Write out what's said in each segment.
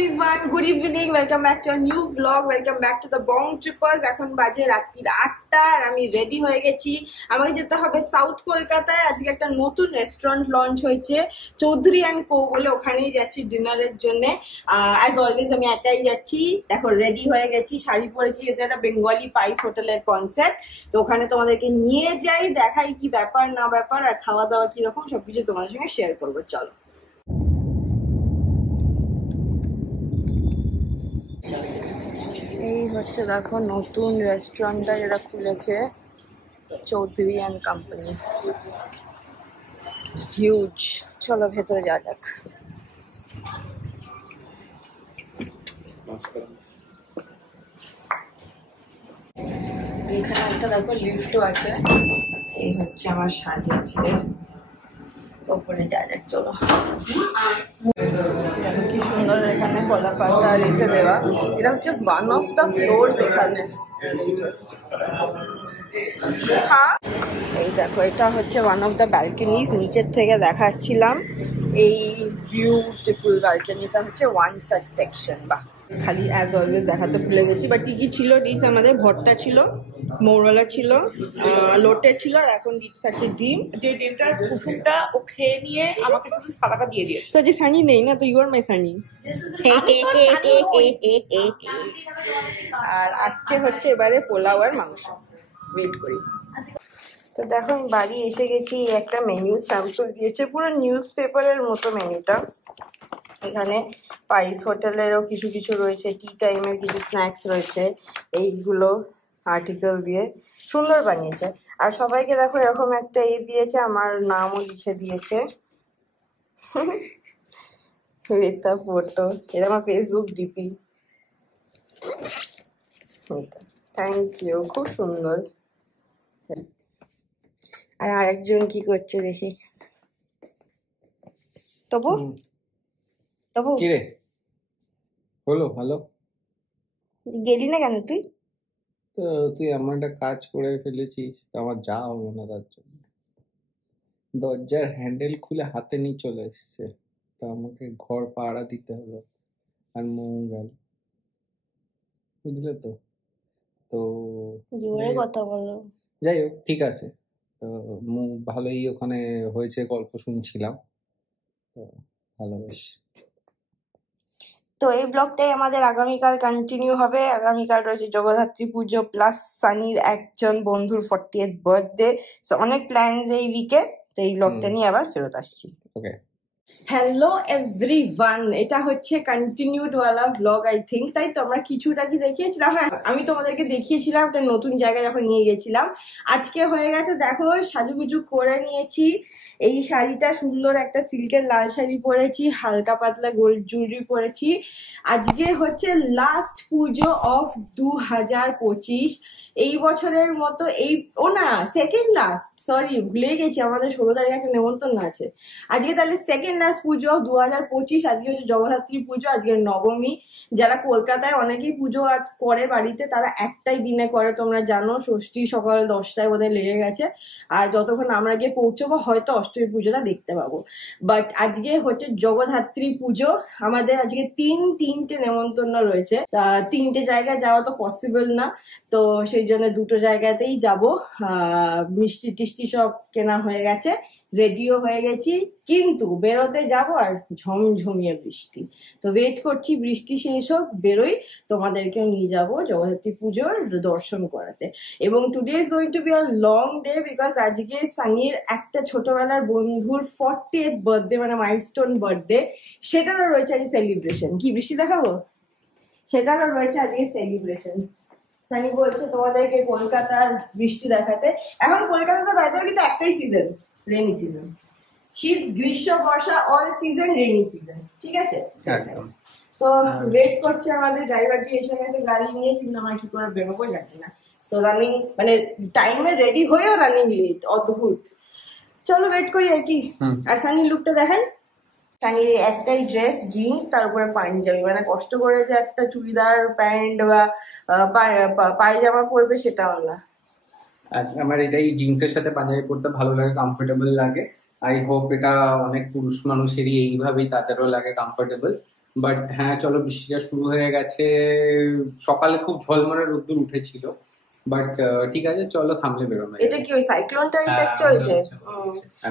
everyone, good evening, welcome back to a new vlog, welcome back to the Bong Trippers. এখন বাজে রাত্রি 8টা আর আমি ready হয়ে গেছি। আমাকে যেতে হবে সাউথ কলকাতায়। আজকে একটা নতুন রেস্টুরেন্ট লঞ্চ হয়েছে চৌধুরী অ্যান্ড কো বলে, ওখানেই যাচ্ছি ডিনারের জন্য। অ্যাজ অলওয়েজ আমি একাই যাচ্ছি। দেখো রেডি হয়ে গেছি, শাড়ি পরেছি, এটা একটা বেঙ্গলি পাইস হোটেলের কনসেপ্ট। তো ওখানে তোমাদেরকে নিয়ে যাই, দেখাই কি ব্যাপার না ব্যাপার আর খাওয়া দাওয়া কিরকম সবকিছু তোমাদের সঙ্গে শেয়ার করবো। চলো। এই হচ্ছে দেখো নতুন রেস্টুরেন্টটা যেটা খুলেছে চৌধুরী অ্যান্ড কোম্পানি, হিউজ। চলো ভেতরে যাওয়া যাক। এখানে একটা দেখো লিফটও আছে। এই হচ্ছে আমার শাড়ি আছে, ওপরে যাওয়া যাক। চলো। কি সুন্দর এখানে কলা পাতা রেখে দেওয়া। এটা হচ্ছে ওয়ান অফ দ্য ফ্লোর এখানে। হ্যাঁ, এই দেখো এটা হচ্ছে ওয়ান অফ দ্য ব্যালকনিজ। নিচের থেকে দেখাচ্ছিলাম এই বিউটিফুল ব্যালকনিটা হচ্ছে ওয়ান সাইড সেকশন। বা খালি অ্যাজ অলওয়েজ দেখাতে ভুলে গেছি, বাট কি কি ছিল ডিশ আমাদের? ভর্তা ছিল, মৌরলা ছিল, লোটে ছিল, আর এখন ডিশ থাকছে ডিম। যে ডিমটার কুসুমটা ও খেয়ে নিয়ে আমাকে শুধু থালাটা দিয়ে দিয়েছে। তো যে সানি নেই না, তো ইউ আর মাই সানি। আর আসছে হচ্ছে এবারে পোলাও আর মাংস। ওয়েট করি। তো দেখো আমি বাড়ি এসে গেছি। একটা মেনু স্যাম্পল দিয়েছে, পুরো নিউজ পেপারের মতো মেনুটা। এখানে পাইস হোটেলেরও কিছু কিছু রয়েছে, টি টাইমের কিছু স্ন্যাক্স রয়েছে। এইগুলো আর্টিকেল দিয়ে সুন্দর বানিয়েছে। আর সবাইকে দেখো এরকম একটা দিয়েছে, আমার নামও লিখে দিয়েছে উইথ আ ফটো। এটা আমার ফেসবুক ডিপি। থ্যাংক ইউ, খুব সুন্দর। আর আরেকজন কি করছে দেখি। তবু তবু কি রে হলো ভালো? গেলি না কেন তুই? তো তুই এমন একটা কাজ করে ফেলেছিস, আমার যা হলো না তার জন্য। দরজার হ্যান্ডেল খুলে হাতে নিয়ে চলে এসছে, তো আমাকে ঘর পাহারা দিতে হলো আর মৌ গেল, বুঝলে তো? তো জোরে কথা বলো। যাই হোক, ঠিক আছে। তো ভালোই ওখানে হয়েছে, গল্প শুনছিলাম, তো ভালো বেশ। তো এই ব্লগটাই আমাদের আগামীকাল কন্টিনিউ হবে। আগামীকাল রয়েছে জগদ্ধাত্রী পুজো প্লাস সানির একজন বন্ধুর 40th বার্থডে। সো অনেক প্ল্যানস এই উইকে। তো এই ব্লগটা নিয়ে আবার ফেরত আসছি। ওকে। হ্যালো এভরিওয়ান, এটা হচ্ছে কন্টিনিউড ওয়ালা ব্লগ আই থিঙ্ক। তাই তো আমরা কিছুটা কি দেখিয়েছিলাম? হ্যাঁ, আমি তোমাদেরকে দেখিয়েছিলাম একটা নতুন জায়গায় যখন নিয়ে গেছিলাম। আজকে হয়ে গেছে, দেখো সাজুগুজু করে নিয়েছি। এই শাড়িটা সুন্দর একটা সিল্কের লাল শাড়ি পরেছি, হালকা পাতলা গোল্ড জুয়েলারি পরেছি। আজকে হচ্ছে লাস্ট পুজো অফ 2025। এই বছরের মতো সেকেন্ড লাস্ট, সরি ভুলে গেছি, আমাদের 16 তারিখে একটা নেমন্তন্ন আছে। আজকে তাহলে সেকেন্ড লাস্ট পুজো 2025। আজকে হচ্ছে জগদ্ধাত্রী পুজো, আজকে নবমী। যারা কলকাতায় অনেকেই পুজো করে বাড়িতে, তারা একটাই দিনে করে, তোমরা জানো। ষষ্ঠী সকাল 10টায় বোধহয় লেগে গেছে, আর যতক্ষণ আমরা গিয়ে পৌঁছবো হয়তো অষ্টমী পুজোটা দেখতে পাবো। বাট আজকে হচ্ছে জগদ্ধাত্রী পুজো। আমাদের আজকে তিনটে নেমন্তন্ন রয়েছে। তিনটে জায়গায় যাওয়া তো পসিবল না, তো সেই জন্য দুটো জায়গাতেই যাব। মিষ্টি টিষ্টি সব কেনা হয়ে গেছে, রেডিও হয়ে গেছি, কিন্তু বেরোতে যাব আর ঝমঝমিয়ে বৃষ্টি। তো ওয়েট করছি বৃষ্টি শেষ হোক, বেরোই, তোমাদেরকেও নিয়ে যাব জগদ্ধাত্রী পুজোর দর্শন করাতে। এবং today is going to be a long day, because আজকে সানির একটা ছোটবেলার বন্ধুর 40th বার্থডে, মানে মাইলস্টোন বার্থডে। সেটারও রয়েছে আজকে সেলিব্রেশন। কি বৃষ্টি দেখাবো? সেটারও রয়েছে আজকে সেলিব্রেশন। সানি বলছে তোমাদেরকে কলকাতার বৃষ্টি দেখাতে। এখন কলকাতাতে বাইরে কিন্তু একটাই সিজন, রেনি সিজন। শীত, গ্রীষ্ম, বর্ষা, অল সিজন, রেনি সিজন। ঠিক আছে? তো ওয়েট করছে আমাদের ড্রাইভারটি এসে গেছে গাড়ি নিয়ে, কিন্তু আমরা কি করে বেরোবো জানি না। সো রানিং, মানে টাইমে রেডি হয়েও রানিং লেট, অদ্ভুত। চলো ওয়েট করি আর কি। আর সানির লুকটা দেখাই। সানির একটাই ড্রেস, জিন্স, তার উপরে পাঞ্জাবি। মানে কষ্ট করে যে একটা চুড়িদার প্যান্ট বা পায়জামা পরবে সেটাও না। আমার এটাই জিন্সের সাথে পাঞ্জাবি পরতে ভালো লাগে, কমফোর্টেবল লাগে। আই হোপ এটা অনেক পুরুষ মানুষেরই এইভাবেই তাদেরও লাগে কমফোর্টেবল। বাট হ্যাঁ চলো, বৃষ্টিটা শুরু হয়ে গেছে। সকালে খুব ঝলমলে রোদ্দুর উঠেছিল, বাট ঠিক আছে, চলো থামলে বেরোনো। এটা কি ওই সাইক্লোনটার ইফেক্ট চলছে?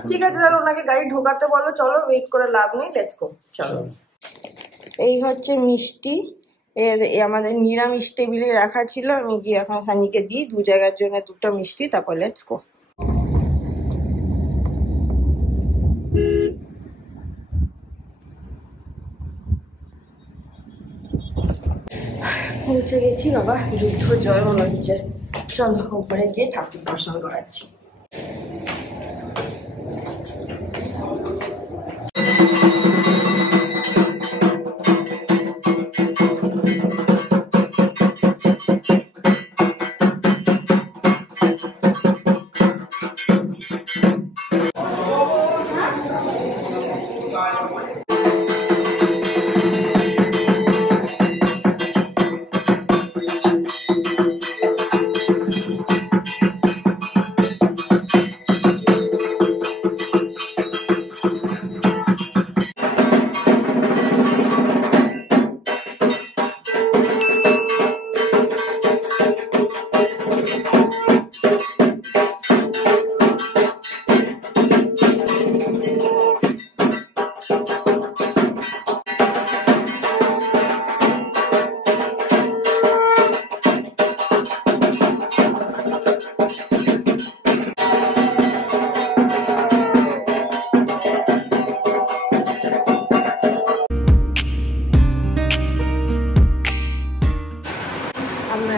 ঠিক আছে, তাহলে ওনাকে গাড়ি ঢোকাতে বলো। চলো, ওয়েট করে লাভ নেই, লেটস গো। চলো। এই হচ্ছে মিষ্টি, আমাদের নিরামিষ টেবিলে রাখা ছিল। আমি গিয়ে এখন সানিকে দিই 2 জায়গার জন্য 2টা মিষ্টি, তারপর লেটস গো। পৌঁছে গেছি বাবা, যুদ্ধ জয় মনে হচ্ছে। চলো উপরে গিয়ে ঠাকুর দর্শন করাচ্ছি।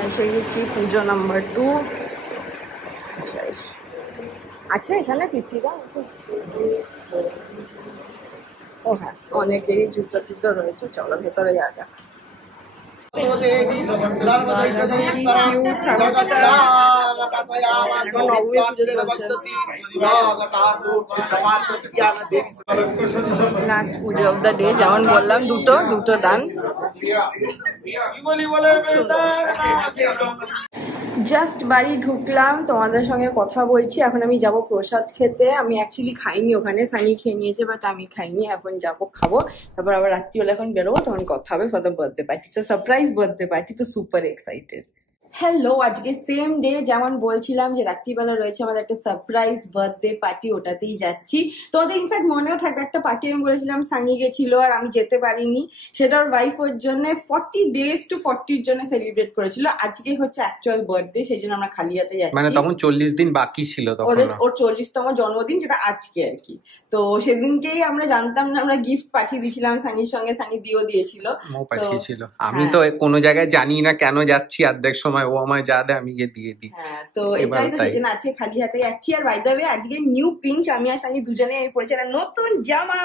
এসে গেছি পুজো নাম্বার 2। আচ্ছা, এখানে পিঠিরা ও হ্যাঁ, অনেকেরই জুতো টুতো রয়েছে। চলো ভেতরে যাওয়া যাক। Last Puja of the day, যেমন বললাম, দুটো দান। জাস্ট বাড়ি ঢুকলাম, তোমাদের সঙ্গে কথা বলছি। এখন আমি যাব প্রসাদ খেতে। আমি অ্যাকচুয়ালি খাইনি ওখানে, সানি খেয়ে নিয়েছে, বাট আমি খাইনি। এখন যাবো, খাবো, তারপর আবার রাত্রিবেলা এখন বেরোবো, তখন কথা হবে ফর দ্য বার্থডে পার্টি। তো সারপ্রাইজ বার্থডে পার্টি, তো সুপার এক্সাইটেড। হ্যালো, আজকে সেম ডে, যেমন বলছিলাম যে রাত্রিবেলা রয়েছে আমাদের একটা সারপ্রাইজ বার্থডে পার্টি, ওটাতেই যাচ্ছি। তোমাদের ইনফ্যাক্ট মনেও থাকবে একটা পার্টি আমি বলেছিলাম, সানি গেছিল আর আমি যেতে পারিনি। সেটা ওর ওয়াইফ ওর জন্য 40 days to 40 জন্য সেলিব্রেট করেছিল। আজকে হচ্ছে অ্যাকচুয়াল বার্থডে, সেই জন্য আমরা খালি হাতে যাচ্ছি। মানে তখন 40 দিন বাকি ছিল, তখন ওর 40তম জন্মদিন, যেটা আজকে আর কি। তো সেদিনকেই আমরা জানতাম না, আমরা গিফট পাঠিয়ে দিয়েছিলাম সানির সঙ্গে, সানি দিয়েও দিয়েছিল। পাঠিয়েছিল। আমি তো কোনো জায়গায় জানি না কেন যাচ্ছি, অর্ধেক সময় ও আমায় যা দেয় আমি গিয়ে দিয়ে দিই। হ্যাঁ, তো এটাই তো সেজন্য আছে খালি হাতে যাচ্ছি। আর বাই দ্য ওয়ে, আজকে নিউ পিঞ্চ আমি আর সানি দুজনে পড়েছি একটা নতুন জামা।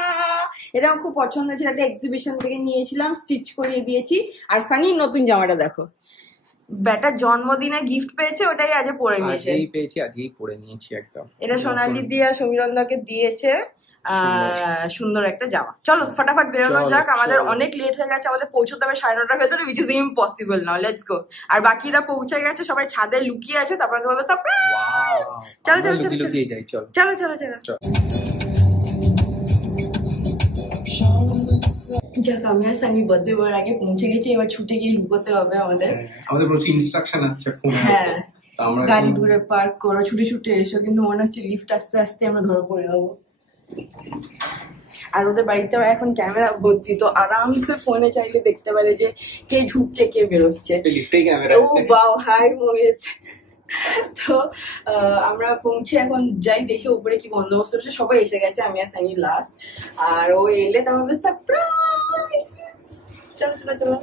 এটা আমার খুব পছন্দ হয়েছিল, একটা এক্সিবিশন থেকে নিয়েছিলাম, স্টিচ করিয়ে দিয়েছি। আর সানির নতুন জামাটা দেখো, বেটার জন্মদিনে গিফট পেয়েছে, ওটাই আজ পরে নিয়েছে। আজকেই পরে নিয়েছি একদম। এটা সোনালি দিয়া সমীরন্দাকে দিয়েছে। সুন্দর একটা জামা। চলো ফটাফট বেরোনো যাক, আমাদের অনেক লেট হয়ে গেছে, আমাদের পৌঁছতে হবে 9:30টার ভেতরে, which is impossible now. Let's go. আর বাকিরা পৌঁছে গেছে, সবাই ছাদে লুকিয়ে আছে, তারপরে বলবে সারপ্রাইজ। চলো চলো চলো চলো চলো চলো চলো। যাক, আমি আর সানি বার্থডে বয়ের আগে পৌঁছে গেছি, এবার ছুটে গিয়ে লুকোতে হবে আমাদের। আমাদের প্রচুর ইনস্ট্রাকশন আসছে ফোনে। হ্যাঁ, গাড়ি দূরে পার্ক করো, ছুটে ছুটে এসো, কিন্তু মনে হচ্ছে লিফট আসতে আসতে আমরা ধরে পড়ে যাবো। আর ওদের বাড়িতে এখন ক্যামেরা ভর্তি, তো আরামসে ফোনে চাইলে দেখতে পারে যে কে ঢুকছে কে বেরোচ্ছে। ও বাও, হাই মোহিত। তো আমরা পৌঁছে এখন যাই, দেখি উপরে কি বন্দোবস্ত হচ্ছে। সবাই এসে গেছে, আমি আর সানি লাস্ট। আর ও এলে তো আমাদের সারপ্রাইজ। চলো চলো চলো।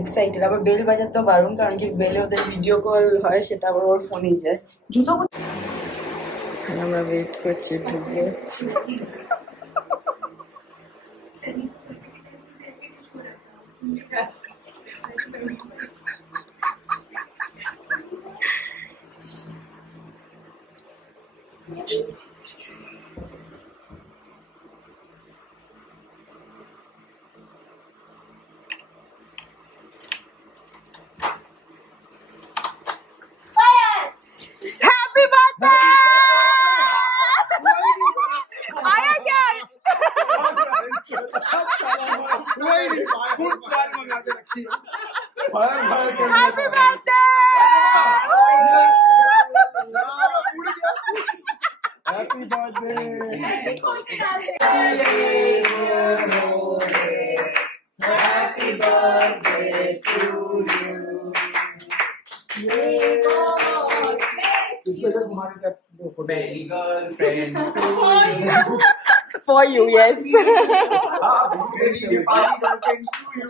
এক্সাইটেড। আবার বেল বাজাতে বারণ, কারণ কি বেলে ওদের ভিডিও কল হয়, সেটা আবার ওর ফোনেই যায়। জুতো আমরা ওয়েট করছি ঢুকবে। Happy birthday! आया क्या? Happy birthday Happy birthday! Happy birthday to you. Many girlfriends For you, yes. many girlfriends to you.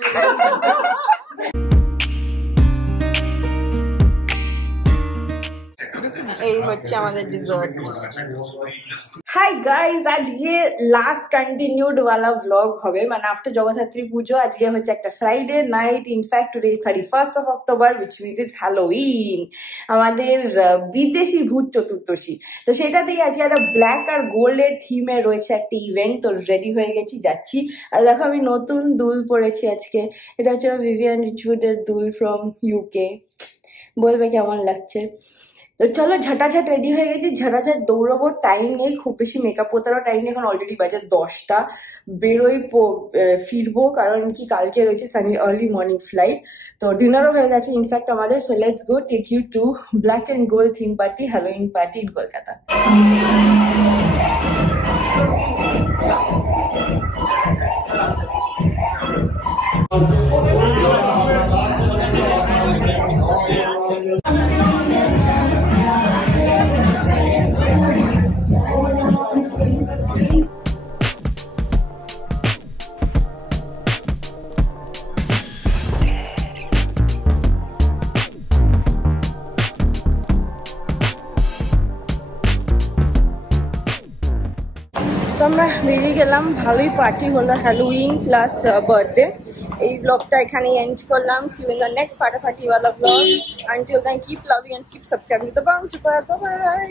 এই হচ্ছে আমাদের ডিজার্ট। হাই গাইজ, আজকে লাস্ট কন্টিনিউড ওয়ালা ভ্লগ হবে, মানে আফটার জগদ্ধাত্রী পুজো। আজকে হচ্ছে একটা Friday night, in fact today is 31st of October, which means it's Halloween, আমাদের বিদেশি ভূত চতুর্দশী। তো সেটাতেই আজকে একটা ব্ল্যাক আর গোল্ডের থিমে রয়েছে একটা ইভেন্ট। তো রেডি হয়ে গেছি, যাচ্ছি। আর দেখো আমি নতুন দুল পরেছি আজকে। এটা হচ্ছে ভিভিয়ান রিচউডের দুল ফ্রম UK। বলবে কেমন লাগছে। তো চলো, ঝটাঝট রেডি হয়ে গেছি, ঝটাঝট দৌড়াবো। টাইম নেই, খুব বেশি মেকআপ করতেও টাইম নেই। এখন অলরেডি বাজে 10টা। বেরোই, ফিরবো, কারণ কি কালকে রয়েছে সানি আর্লি মর্নিং ফ্লাইট। তো ডিনারও হয়ে গেছে ইনফ্যাক্ট আমাদের। So let's go take you to black and gold theme party, Halloween party in Kolkata. তো আমরা বেরিয়ে গেলাম, ভালোই পার্টি হলো, হ্যালোউইন প্লাস বার্থডে। এই ব্লগটা এখানেই এন্ড করলাম। See you in the next ফাটাফাটি ওয়ালা blog. Until then keep loving and keep subscribing to the bounty. Bye by.